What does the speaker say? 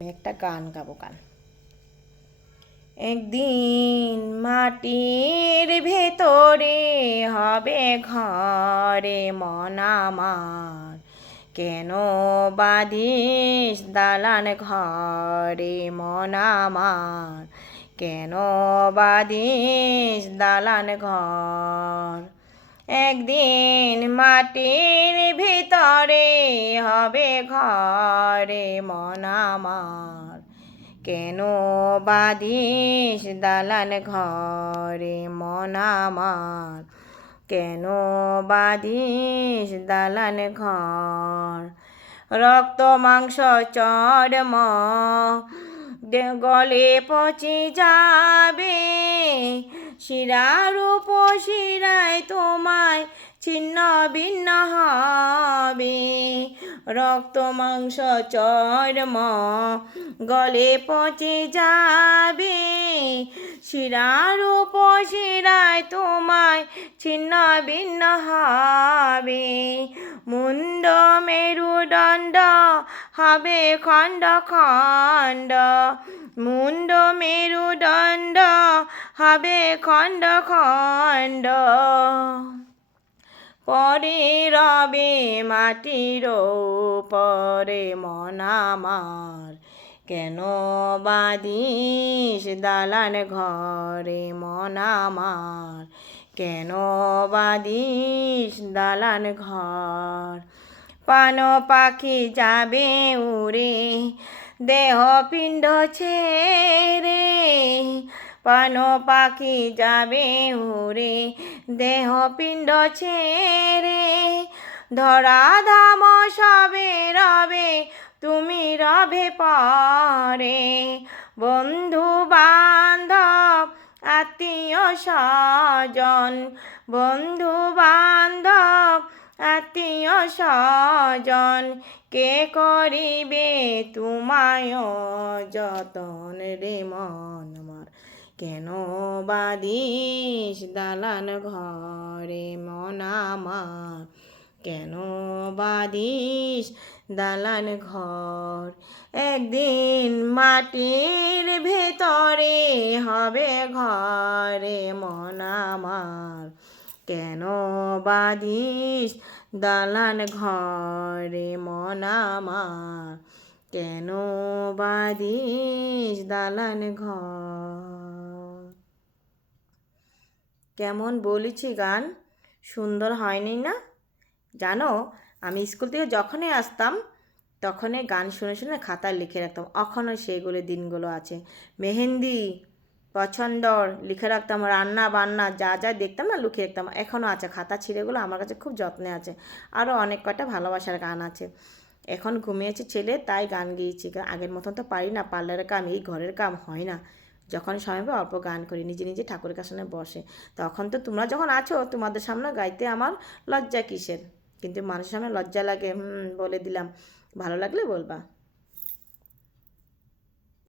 একটা গান গাবো, গান। একদিন মাটির ভেতরে হবে ঘরে মন আমার। কেন বাদিস দালান ঘরে মন আমার? কেন বাদিস দালান ঘর? একদিন মাটির ভিতরে হবে ঘরে মন আমার। কেন বাদিস দালান ঘরে মন আমার? কেন বাদিস দালান ঘর? রক্ত, মাংস, চর্ম গলে পচে যাবে। শিরার উপর শিরায় তোমায় ছিন্ন ভিন্ন হবে। রক্ত মাংস চর্ম, গলে পচে যাবে। শিরার উপর শিরায় তোমায় ছিন্ন ভিন্ন হবে। মুন্ড মেরুদণ্ড হবে খণ্ড খণ্ড। মুন্ড মেরুদণ্ড হবে খণ্ড খণ্ড। পরে রবে মাটির পরে মন আমার। কেন বাদিস দালান ঘরে মন আমার? কেন বাদিস দালান ঘর? পান পাখি যাবে উড়ে, দেহ পিণ্ড ছেড়ে পান পাখি যাবে উড়ে দেহ পিণ্ড ছেড়ে। ধরা ধাম সবে রবে, তুমি রবে পরে। বন্ধু বান্ধব, আত্মীয় স্বজন। বন্ধু বান্ধব, আত্মীয় স্বজন, কে করিবে তোমায় যতন রে মন আমার? কেন বাদিস দালান ঘরে মন আমার? কেন বাদিস দালান ঘর? একদিন মাটির ভেতরে হবে ঘরে মন আমার। কেন বাদিস দালান ঘরে মন আমার? কেন বাদিস দালান ঘর? কেমন বলেছি গান? সুন্দর হয়নি না? জানো, আমি স্কুল থেকে যখনই আসতাম, তখনই গান শুনে শুনে খাতায় লিখে রাখতাম। এখনও সেইগুলো দিনগুলো আছে। মেহেন্দি, পছন্দর লিখে রাখতাম, রান্না বান্না যা যা দেখতাম না, লুকিয়ে রাখতাম। এখনও আছে খাতা ছিঁড়েগুলো আমার কাছে খুব যত্নে আছে। আরও অনেক কটা ভালোবাসার গান আছে। এখন ঘুমিয়েছে ছেলে, তাই গান গেয়েছি। আগের মতন তো পারি না, পার্লারের কাম, এই ঘরের কাম হয় না। যখন সময় পাই অল্প গান করি, নিজে নিজে ঠাকুরের কাছে বসে। তখন তো তোমরা যখন আছো, তোমাদের সামনে গাইতে আমার লজ্জা কিসের? কিন্তু মানুষের সামনে লজ্জা লাগে, হুম, বলে দিলাম। ভালো লাগলে বলবা।